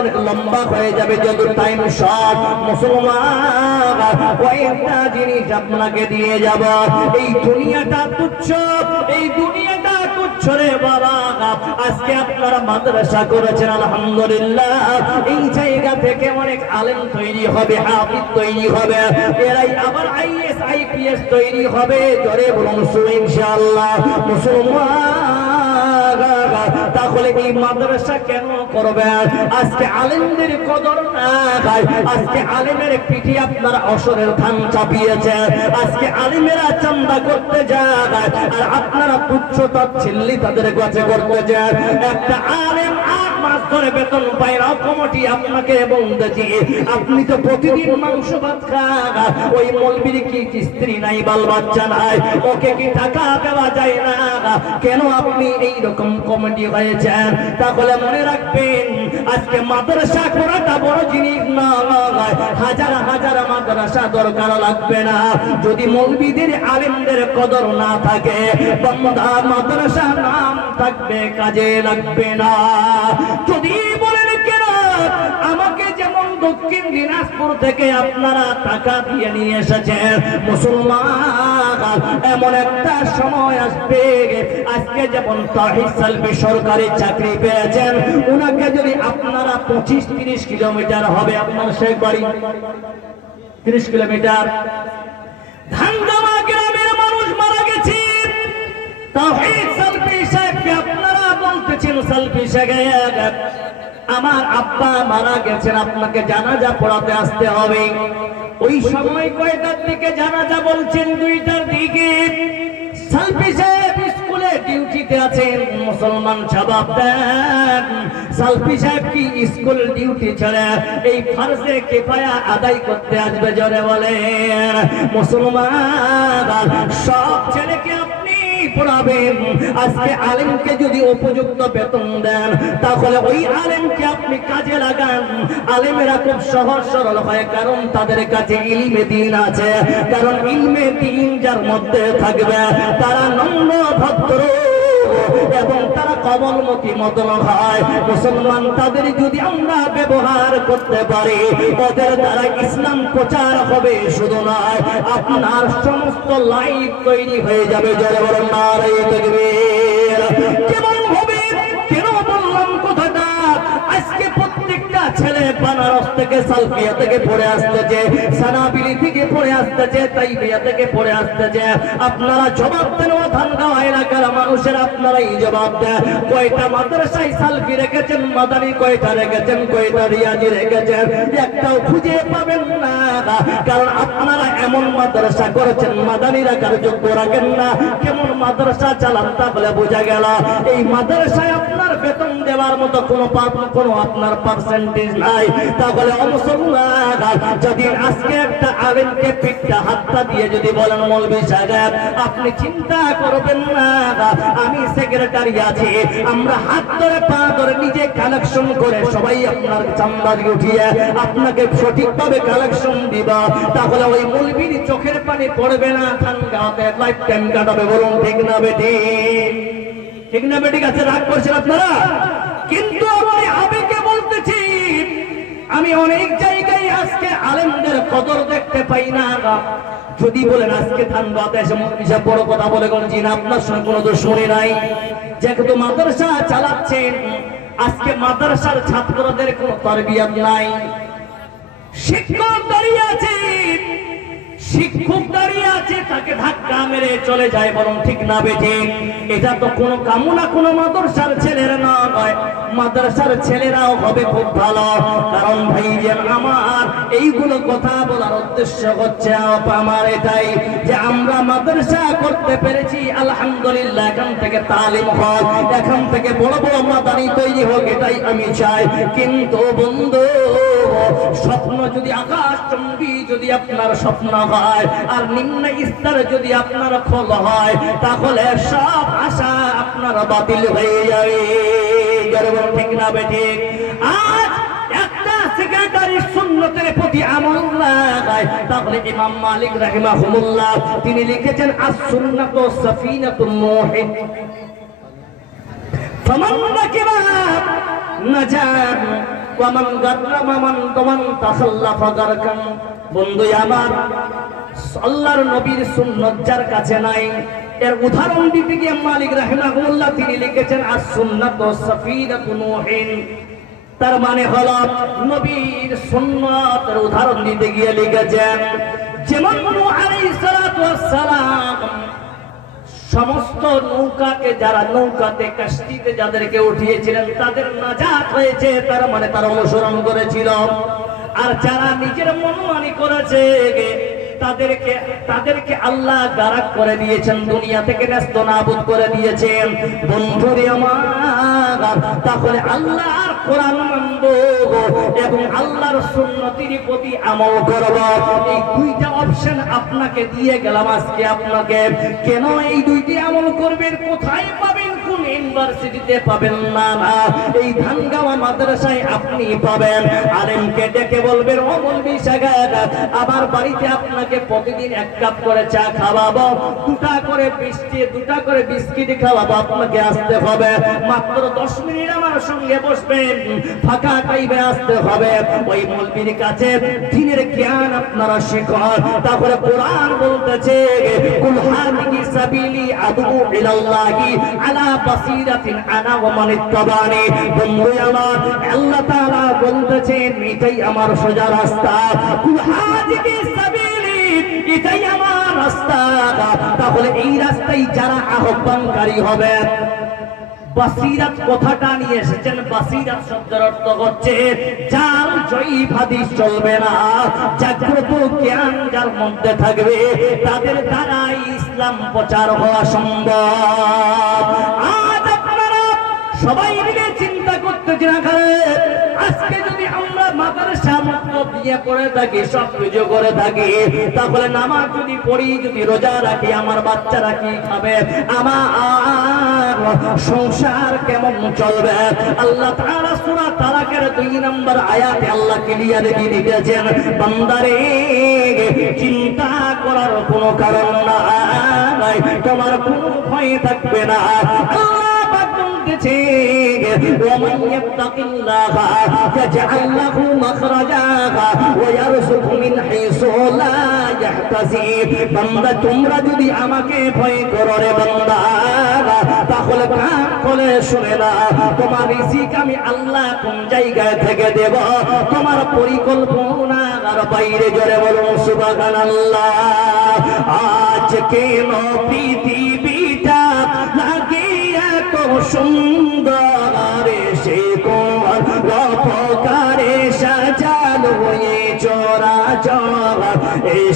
অনেক লম্বা হয়ে যাবে, যত টাইম শর্ট। মুসলমান, কয়েকটা জিনিস আপনাকে দিয়ে যাব। এই দুনিয়াটা তুচ্ছ, এই দুনিয়াটা তুচ্ছ রে বাবা। আজকে আপনারা মাদ্রাসা করেছেন, আলহামদুলিল্লাহ। এই জায়গা থেকে অনেক আলেম তৈরি হবে, হাফিজ তৈরি হবে, এরাই আবার আইএস আইপিএস তৈরি হবে। জোরে বলুন ইনশাআল্লাহ। মুসলমান, তাহলে এই মাদ্রাসা কেন করবেন? আজকে আলেমদের কদর নাই, আজকে আলেমের পিঠে আপনারা অসরের ধান চাপিয়েছেন। আজকে আলেমেরা চান্দা করতে যান আর আপনারা তুচ্ছ তাচ্ছিল্যি তাদের কাছে করতে যান। একটা আলেম 8 মাস ধরে বেতন পায় না, কমিটি আপনাকে বলতেছি আপনি তো প্রতিদিন মাংস ভাত খান, ওই মৌলবীর কি স্ত্রী নাই, বাল বাচ্চা নাই, ওকে কি টাকা দেওয়া যায় না? কেন আপনি এই রকম কমিটি হয়েছেন? তাহলে মনে রাখবেন, আজকে মাদ্রাসা করাটা বড় জিনিস নয়। হাজার হাজার মাদ্রাসা দরকার লাগবে না, যদি মৌলবীদের আলেমদের কদর না থাকে। বান্দা মাদ্রাসা নাম থাকবে, কাজে লাগবে না। যদি বলেন কেন আমাকে যেমন দক্ষিণ দিনাজপুর থেকে আপনারা টাকা দিয়ে নিয়ে এসেছেন, মুসলমান, এমন একটা সময় আসবে আজকে যেমন তাহিদ সালফি সরকারি চাকরি পেয়েছেন, উনাকে যদি আপনারা 25-30 কিলোমিটার হবে আপনার শেখ বাড়ি, 30 কিলোমিটার, ধানগামা গ্রামের মানুষ মারা গেছে, তাহিদ সালফি সাহেবকে আপনারা বলতেছেন সালফি সাহেব আমার আব্বা মারা গেছেন, আপনাকে জানাজা পড়াতে আসতে হবে। ওই সময় কয়টার দিকে জানাজা বলছেন? 2টার দিকে। সালফি সাহেব স্কুলে ডিউটিতে আছেন। মুসলমান জবাব দেন, সালফি সাহেব কি স্কুল ডিউটি ছেড়ে এই ফরজে কিফায়া আদায় করতে আসবে? জোরে বলেন। মুসলমান, সব ছেলেকে আপনি পড়াবেন। আজকে আলেমকে যদি উপযুক্ত বেতন দেন, তাহলে ওই আলেমকে আপনি কাজে লাগান। আলেমেরা খুব সহজ সরল হয়, কারণ তাদের কাছে ইলমে দ্বীন আছে। কারণ ইলমে দ্বীন যার মধ্যে থাকবে তারা নম্র ভদ্র এবং তারা কমলমতি মতন হয়। মুসলমান, তাদের যদি আমরা ব্যবহার করতে পারি, ওদের দ্বারা ইসলাম প্রচার হবে, শুধু নয় আপনার সমস্ত লাইফ তৈরি হয়ে যাবে। যারা বলেন নারে তাকবীর। কেমন হবে? কেন বললাম কথাটা? আজকে প্রত্যেকটা ছেলে বানারস থেকে, সালফিয়া থেকে পড়ে আসতেছে, সানাবিলি থেকে পড়ে আসতেছে, তাইবিয়া থেকে পড়ে আসতেছে। আপনারা জবাব দেন, ও ধানগাঁও এলাকার মানুষের আপনারাই জবাব দেন। কয়টা মাদ্রাসায় সালফি রেখেছেন, মাদানী কয়টা রেখেছেন, কয়টা রিয়াজি রেখেছেন? একটাও খুঁজে পাবেন না, কারণ আপনারা এমন মাদ্রাসা করেছেন মাদানী রাখার যোগ্য রাখেন না। কেমন মাদ্রাসা চালান তাহলে বোঝা গেল এই মাদ্রাসায় আপনার বেতন দেওয়ার মতো কোনো আপনার পার্সেন্টেজ নাই। তাহলে মুসলমান, যদি আজকে একটা আলেমকে পিঠটা হাতটা দিয়ে যদি বলেন মৌলভী সাহেব আপনি চিন্তা করবেন না, আমি সেক্রেটারি আছি, আমরা হাত ধরে পা ধরে নিজে কালেকশন করে সবাই আপনার চান্দারি উঠিয়ে আপনাকে সঠিকভাবে কালেকশন দিব, তাহলে ওই মৌলভীর চোখের পানি পড়বে না, ঠান্ডাতে লাইফ টাইম কাটাবে। বলুন ঠিক না বেটি? ঠিক না বেটি? কাছে রাগ করছেন আপনারা? কিন্তু আমি আবেগে বলতেছি, আমি অনেক জায়গায় আজকে আলেমদের কদর দেখতে পাই না। যদি বলেন আজকে ধানবাদ এসে মন্ত্রী বড় কথা বলে গেলেন, আপনার সঙ্গে কোনো দোষ শুনি নাই, যেহেতু মাদ্রাসা চালাচ্ছেন, আজকে মাদ্রাসার ছাত্রদের কোনো তরবিয়ত নাই। শিক্ষক দাঁড়িয়ে আছে, শিক্ষক দাঁড়িয়ে আছে, তাকে ধাক্কা মেরে চলে যায়। বরং ঠিক না বেঠে? এটা তো কোনো কামনা কোনো মাদ্রাসার ছেলেরা নয়, মাদ্রাসার ছেলেরাও হবে খুব ভালো। কারণ ভাই যে আমার এইগুলো কথা বলার উদ্দেশ্য হচ্ছে আমার এটাই যে আমরা মাদ্রাসা করতে পেরেছি, আলহামদুলিল্লাহ। এখান থেকে তালিম হোক, এখান থেকে বড় বড় মাদানী তৈরি হোক, এটাই আমি চাই। কিন্তু বন্ধু, স্বপ্ন যদি আকাশ চুম্বি যদি আপনার স্বপ্ন হয় আর নিম্ন স্তরে যদি আপনার ফল হয়, তাহলে সব আশা আপনার বাতিল হয়ে যাবে। ঠিক না বেঠিক? আজ একটা সেক্রেটারি সুন্নতের প্রতি আমল লাগায়, তাহলে ইমাম মালিক রাহিমাহুল্লাহ তিনি লিখেছেন আস-সুন্নাতু সাফিনাতুন মুহিদ ফামান রাকিবা নাজা ওয়ামান গাররামা মান তামান তাখাল্লাফা গারকান। বন্ধু আমার, আল্লাহর নবীর সুন্নাত যার কাছে নাই, এর উদাহরণ দিতে গিয়ে মালিক রাহিমাহুল্লাহ তিনি লিখেছেন আস-সুন্নাতু সাফিনাতু নূহিন। তার মানে হলো নবীর সুন্নাতের উদাহরণ দিতে গিয়ে লিখেছেন যেমন নূহ আলাইহিস সালাতু ওয়াস সালাম সমস্ত নৌকাকে, যারা নৌকাতে কাশতিতে যাদেরকে উঠিয়েছিলেন তাদের নাজাত হয়েছে, তার মানে তারা অনুসরণ করেছিল। আর যারা নিজের মনমানি করেছে তাদেরকে আল্লাহ গারাক করে দিয়েছেন, দুনিয়া থেকে নেস্তনাবুদ করে দিয়েছেন। বন্ধুরে আমার, তাহলে আল্লাহর কোরআন মানব এবং আল্লাহর সুন্নতির প্রতি আমল করব, এই দুইটা অপশন আপনাকে দিয়ে গেলাম আজকে আপনাকে। কেন এই দুইটি আমল করবেন? কোথায় পাবেন? কোন ইউনিভার্সিটিতে পাবেন না, এই ধানগাঁও মাদ্রাসায় আপনি পাবেন। আলেমকে ডেকে বলবেন ও মৌলভী সাহেব, আমার বাড়িতে আপনাকে প্রতিদিন 1 কাপ করে চা খাওয়াবো, 2টা করে বিস্কিট খাওয়াবো, আপনাকে আসতে হবে। মাত্র 10 মিনিট আমার সঙ্গে বসবেন, ফাঁকা টাইমে আসতে হবে। ওই মৌলভীর কাছে দ্বীনের জ্ঞান আপনারা শিখুন। তারপরে কোরআন বলতেছে কুল হাযিহি সাবিলি আদউ ইলাল্লাহি আলা বাসীরাতিন আনা ওয়া মান ইত্তাবানি। বন্ধু আমার, আল্লাহ তাআলা বলতেছেন এটাই আমার সোজা রাস্তা, কুল হাযিহি সাবিলি, এটাই আমার রাস্তা। তাহলে এই রাস্তায় যারা আহ্বানকারী হবে, বাসিরাত কথাটা নিয়ে এসেছেন, বাসিরাত শব্দের অর্থ হচ্ছে জাল জয়ীফ হাদিস চলবে না, জাগ্রত জ্ঞান যার মধ্যে থাকবে তাদের দ্বারাই ইসলাম প্রচার হওয়া সম্ভব। আজ আপনারা সবাই মিলে চিন্তা করতেছেন, আজকে যদি আমরা মাদ্রাসা মুক্ত বিয়ে করে থাকি, সব কিছু করে থাকি, তাহলে নামাজ যদি পড়ি, যদি রোজা রাখি, আমার বাচ্চারা কি খাবে, আমার সংসার কেমন চলবে? আল্লাহ তাআলা সূরা তালাকের 2 নম্বর আয়াতে আল্লাহ ক্লিয়ার দিয়ে দিয়েছেন, বান্দারে চিন্তা করার কোনো কারণ নাই, তোমার কোনো ভয় থাকবে না। আল্লাহ পাক বলতেছে ওয়া মান ইয়াত্তাকিল্লাহা ইয়াজআল লাহু মাখরাজা ওয়া ইয়ারযুকহু মিন হাইসু লা ইয়াহতাসিব। বান্দা তোমরা যদি আমাকে ভয় করো রে বান্দা, তাহলে কান খুলে শুনে না, তোমার রিজিক আমি আল্লাহ কোন জায়গায় থেকে দেব, তোমার পরিকল্পনা আর বাইরে। জোরে বলুন সুবহানাল্লাহ। আজ কেন পৃথিবীটা লাগে এত সুন্দর, সে কোন রূপকারে সাজালো এ চরাচর,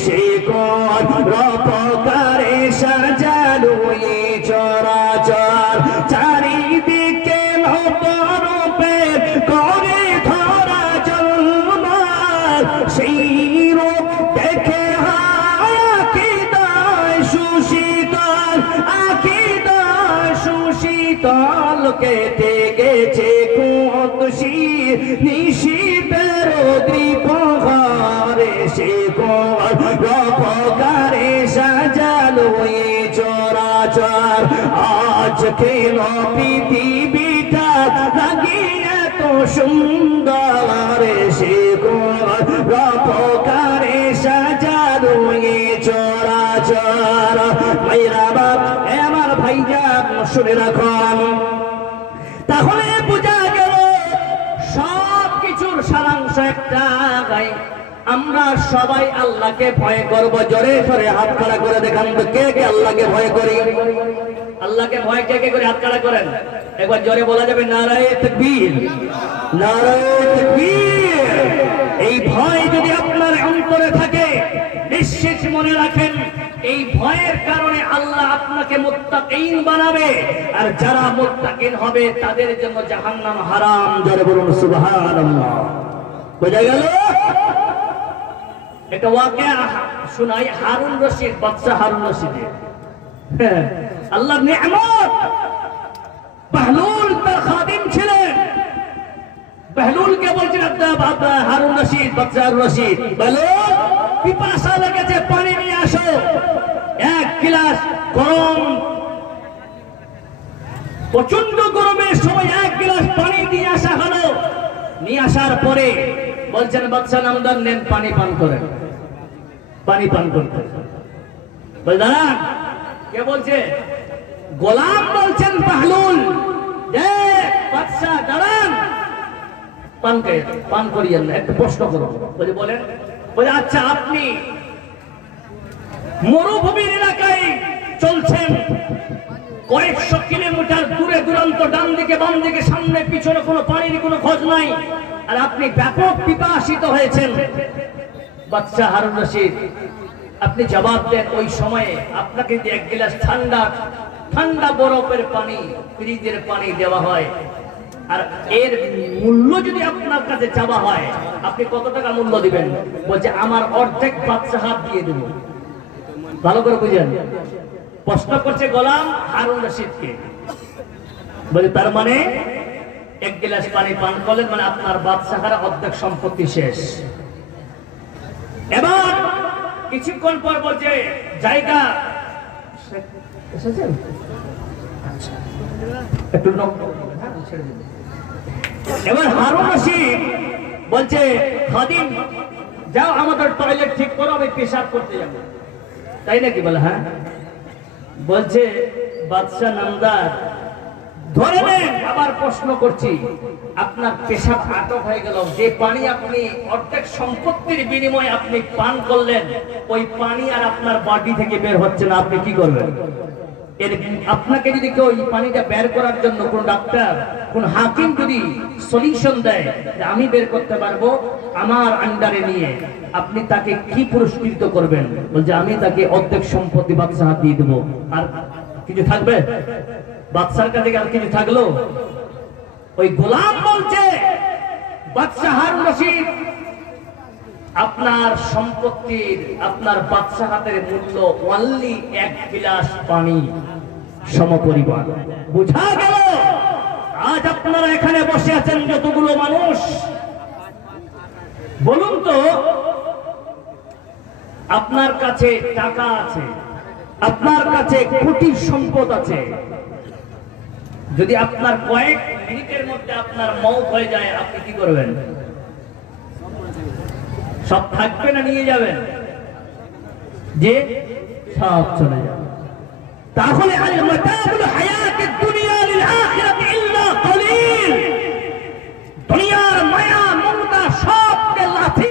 সে কোন রূপকারে সাজালো এ চরাচর। চারিদিকে নবরূপে করে ধরা জলমার, সেই রূপ দেখে আকীদায় সুশীতল, আকীদায় সুশীতল কেটে গেছে কুৎসি নিশীতের দ্বীপহারে, সে কোন রূপকারে সাজালো এ চরাচর। আজ কেন পৃথিবীটা লাগে এত সুন্দর, সে কোন রূপকারে সাজালো এ চরাচর। ভাইরা বাপ, আমার ভাইজান শুনে রাখুন, তাহলে বোঝা গেল সব কিছুর সারাংশ একটা, আমরা সবাই আল্লাহকে ভয় করব। জোরে সরে হাত খাড়া করে দেখান তো কে কে আল্লাহকে ভয় করি? আল্লাহকে ভয় কে কে করে হাত খাড়া করেন? একবার জোরে বলা যাবে নারায়ে তাকবীর, নারায়ে তাকবীর। এই ভয় যদি আপনার অন্তরে থাকে, নিশ্চিত মনে রাখেন এই ভয়ের কারণে আল্লাহ আপনাকে মুত্তাকিন বানাবে, আর যারা মুত্তাকিন হবে তাদের জন্য জাহান্নাম হারাম। জোরে বলুন সুবহানাল্লাহ। বোঝা গেল? এটা ওয়াকিয়া শোনাই হারুন রশিদ, বাদশা হারুন রশিদের আল্লাহর নিয়ামত। বাহলুল তার খাদিম ছিলেন, বাহলুলকে বলছেন হারুন রশিদ, বাদশা হারুন রশিদ, বাহলুল পিপাসা লেগেছে, পানি নিয়ে আসো। 1 গ্লাস গরম, প্রচন্ড গরমের সময় 1 গ্লাস পানি নিয়ে আসা হলো। নিয়ে আসার পরে বলছেন বাদশা নামদার নেন পানি পান করেন, পানি পান করতে। দাঁড়ান, কে বলছে? গোলাম বলছেন বাহলুল, বাদশা দাঁড়ান, পান করিয়েন না, একটু প্রশ্ন করুন। বলেন, আচ্ছা আপনি মরুভূমির এলাকায় চলছেন, কয়েকশো কিলোমিটার দূরে দূরান্ত, ডান দিকে বাম দিকে সামনে পিছনে কোনো পানির কোনো খোঁজ নাই, আর আপনি ব্যাপক পিপাসিত হয়েছেন। বাদশা হারুন রশিদ আপনি জবাব দেন, ওই সময়ে আপনাকে যে এক গ্লাস ঠান্ডা ঠান্ডা বরফের পানি, ফ্রিজের পানি দেওয়া হয়, আর এর মূল্য যদি আপনার কাছে চাওয়া হয়, আপনি কত টাকা মূল্য দিবেন? বলছে আমার অর্ধেক বাদশাহ দিয়ে দেব। ভালো করে বুঝেন, প্রশ্ন করছে গোলাম হারুন রশিদকে। বলে তার মানে এক গ্লাস পানি পান করলেন মানে আপনার বাদশাহার অর্ধেক সম্পত্তি শেষ। এবার কিছুক্ষণ পর বলছে জায়গা একটু। এবার হারুন রশিদ বলছে খাদিম যাও আমাদের টয়লেট ঠিক করো, আমি পেশাব করতে যাবো। তাই নাকি? বলে হ্যাঁ। বলছে বাদশা নামদার ধরে নেন, আবার প্রশ্ন করছি, আপনার পেশাব আটক হয়ে গেল, যে পানি আপনি অর্ধেক সম্পত্তির বিনিময়ে আপনি পান করলেন, ওই পানি আর আপনার বডি থেকে বের হচ্ছে না, আপনি কি করবেন? আপনাকে যদি কেউ এই পানিটা বের করার জন্য কোন ডাক্তার, কোন হাকিম যদি সলিউশন দেয় যে আমি বের করতে পারবো আমার আন্ডারে নিয়ে, আপনি তাকে কি পুরস্কৃত করবেন? বলছে আমি তাকে অর্ধেক সম্পত্তি বাদশাহ দিয়ে দেবো। আর কিছু থাকবে? বাদশার কাছে আর কিছু থাকলো? ওই গোলাম বলছে বাদশাহ হারুন রশিদ আপনার সম্পত্তির, আপনার বাদশাহাতের মূল্য অনলি এক গ্লাস পানি সমপরিমাণ। বুঝা গেল? আজ আপনারা এখানে বসে আছেন যতগুলো মানুষ, বলুন তো আপনার কাছে টাকা আছে, আপনার কাছে কোটি সম্পদ আছে, যদি আপনার কয়েক মিনিটের মধ্যে আপনার মওত হয়ে যায়, আপনি কি করবেন? সব থাকবে না নিয়ে যাবেন? যে সব চলে যাবে। তাহলে আল মাতাউল হায়াতিদ দুনিয়া লিল আখিরা